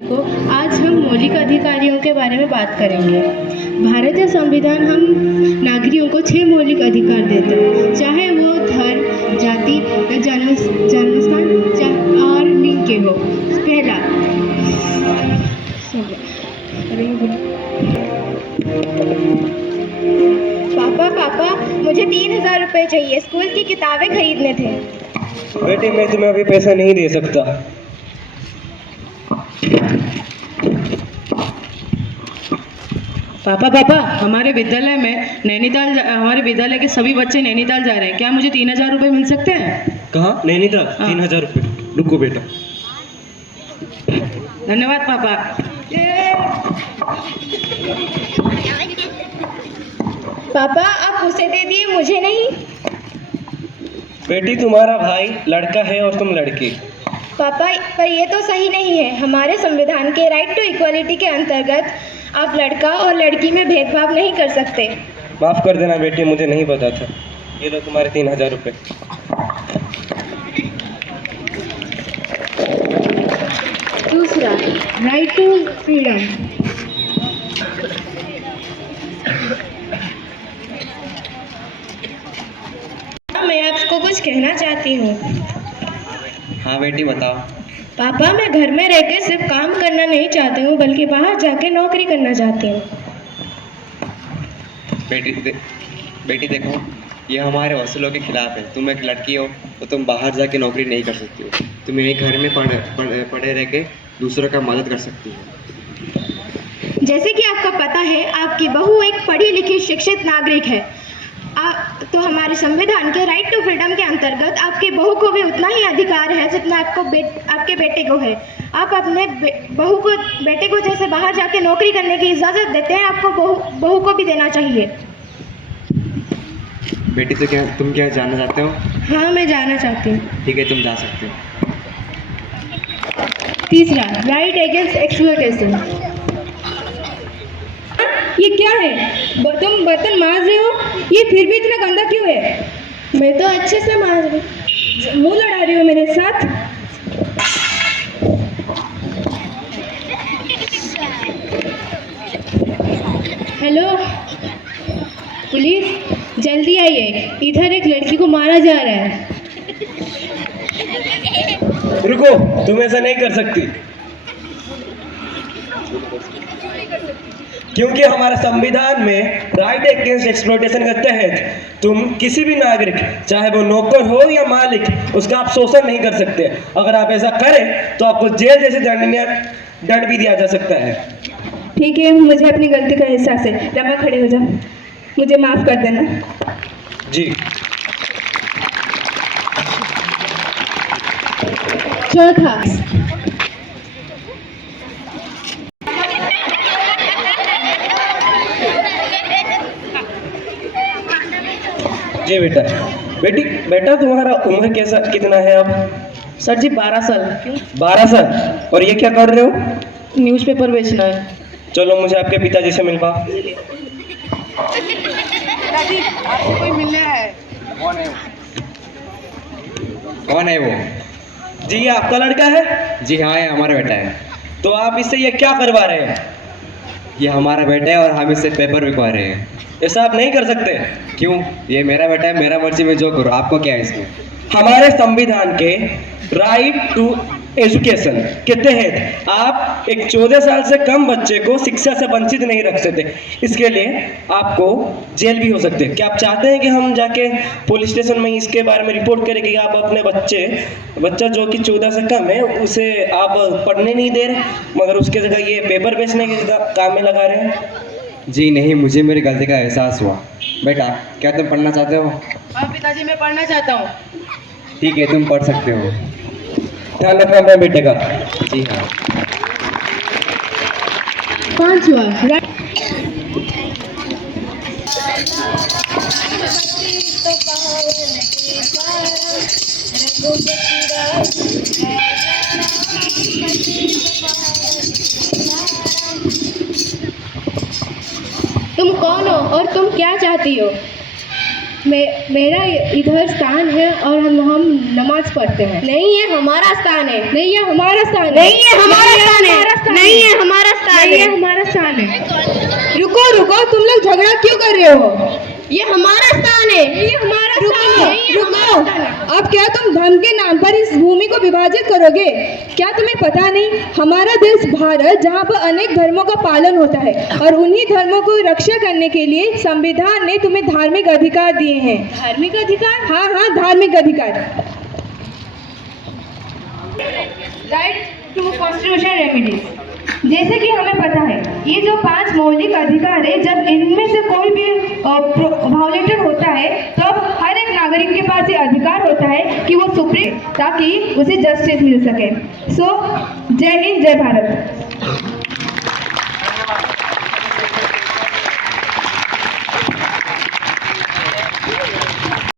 को आज हम मौलिक अधिकारों के बारे में बात करेंगे। भारतीय संविधान हम नागरिकों को 6 मौलिक अधिकार देते हैं, चाहे वो धर्म, जाति या जन्मस्थान और लिंग के हो। पहला, पापा मुझे 3,000 रुपए चाहिए, स्कूल की किताबें खरीदने थे। बेटी, मैं तुम्हें अभी पैसा नहीं दे सकता। पापा हमारे विद्यालय के सभी बच्चे नैनीताल जा रहे हैं। क्या मुझे 3,000 रुपये मिल सकते हैं? कहाँ? नैनीताल? 3,000 रुपये? रुको बेटा। धन्यवाद पापा। पापा आप उसे दे दिए, मुझे नहीं। बेटी, तुम्हारा भाई लड़का है और तुम लड़की। पापा पर ये तो सही नहीं है। हमारे संविधान के राइट टू इक्वालिटी के अंतर्गत आप लड़का और लड़की में भेदभाव नहीं कर सकते। माफ़ कर देना बेटी, मुझे नहीं पता था। ये लो तुम्हारे 3,000 रुपये। दूसरा, राइट टू फ्रीडम। मैं आपको कुछ कहना चाहती हूँ। हाँ बेटी, बताओ। पापा, मैं घर में रहकर सिर्फ काम करना नहीं चाहती हूँ, बल्कि बाहर जाके नौकरी करना चाहती हूँ। बेटी देखो, ये हमारे असूलों के खिलाफ है। तुम एक लड़की हो तो तुम बाहर जाके नौकरी नहीं कर सकती हो। तुम यही घर में पढ़े रह के दूसरों का मदद कर सकती हो। जैसे कि आपको पता है, आपकी बहू एक पढ़ी लिखी शिक्षित नागरिक है। तो हमारे संविधान के राइट टू फ्रीडम के अंतर्गत आपकी बहू को भी उतना ही अधिकार है जितना आपके बेटे को है। आप अपने बेटे को जैसे बाहर जाके नौकरी करने की इजाज़त देते हैं, आपको बहू को भी देना चाहिए। बेटी, तो तुम क्या जानना चाहते हो? हाँ, मैं जानना चाहती हूँ। ठीक है, तुम जा सकते हो। तीसरा, राइट अगेंस्ट एक्सप्लॉयटेशन। ये क्या है? तुम बर्तन मांज रहे हो, ये फिर भी इतना गंदा क्यों है? मैं तो अच्छे से मांज रही। मुंह लड़ा रही हो मेरे साथ? हेलो पुलिस, जल्दी आइए, इधर एक लड़की को मारा जा रहा है। रुको, तुम ऐसा नहीं कर सकती, क्योंकि हमारे संविधान में राइट अगेंस्ट एक्सप्लॉयटेशन के तहत तुम किसी भी नागरिक, चाहे वो नौकर हो या मालिक, उसका आप शोषण नहीं कर सकते। अगर आप ऐसा करें तो आपको जेल जैसे दंड भी दिया जा सकता है। ठीक है, मुझे अपनी गलती का एहसास है। रमा, खड़े हो जा, मुझे माफ कर देना। जी। चौथा, जी बेटा तुम्हारा उम्र कितना है अब? सर जी 12 साल। क्यों? 12 साल। और ये क्या कर रहे हो? न्यूज़पेपर बेचना है। चलो, मुझे आपके पिताजी से मिलवा। आपको कोई मिलना है? कौन है वो? जी, ये आपका लड़का है? जी हाँ, ये हमारा बेटा है। तो आप इससे ये क्या करवा रहे हैं? ये हमारा बेटा है और हम इससे पेपर बिकवा रहे हैं। ऐसा आप नहीं कर सकते। क्यों? ये मेरा बेटा है, मेरा मर्जी में जो करो, आपको क्या है इसमें? हमारे संविधान के राइट टू एजुकेशन के तहत आप एक 14 साल से कम बच्चे को शिक्षा से वंचित नहीं रख सकते। इसके लिए आपको जेल भी हो सकते हैं। क्या आप चाहते हैं कि हम जाके पुलिस स्टेशन में इसके बारे में रिपोर्ट करें कि आप अपने बच्चा जो कि 14 से कम है, उसे आप पढ़ने नहीं दे रहे, मगर उसके जगह ये पेपर बेचने के काम में लगा रहे हैं? जी नहीं, मुझे मेरी गलती का एहसास हुआ। बेटा, क्या तुम पढ़ना चाहते हो? हाँ पिताजी, मैं पढ़ना चाहता हूँ। ठीक है, तुम पढ़ सकते हो। ध्यान रखना अपने बेटे का। जी हाँ। पांचवा, तुम कौन हो और तुम क्या चाहती हो? मेरा इधर स्थान है और हम नमाज पढ़ते हैं। नहीं, ये हमारा स्थान है। नहीं, ये हमारा स्थान है। नहीं, ये हमारा स्थान है। नहीं, ये हमारा स्थान नहीं, ये है। हमारा स्थान है। रुको रुको, तुम लोग झगड़ा क्यों कर रहे हो? ये हमारा स्थान है। ये हमारा स्थान है। ये हमारा स्थान है। रुको, अब क्या तुम धर्म के नाम पर इस भूमि को विभाजित करोगे? क्या तुम्हें पता नहीं, हमारा देश भारत जहाँ पर अनेक धर्मों का पालन होता है और उन्हीं धर्मों को रक्षा करने के लिए संविधान ने तुम्हें धार्मिक अधिकार दिए हैं। धार्मिक अधिकार? हाँ हाँ, धार्मिक अधिकार। Right to constitution remedies. जैसे कि हमें पता है, ये जो 5 मौलिक अधिकार है, जब इनमें से कोई भी वायोलेटर होता है तो हर एक नागरिक के पास ये अधिकार होता है कि वो सुप्रीम, ताकि उसे जस्टिस मिल सके। सो जय हिंद, जय भारत।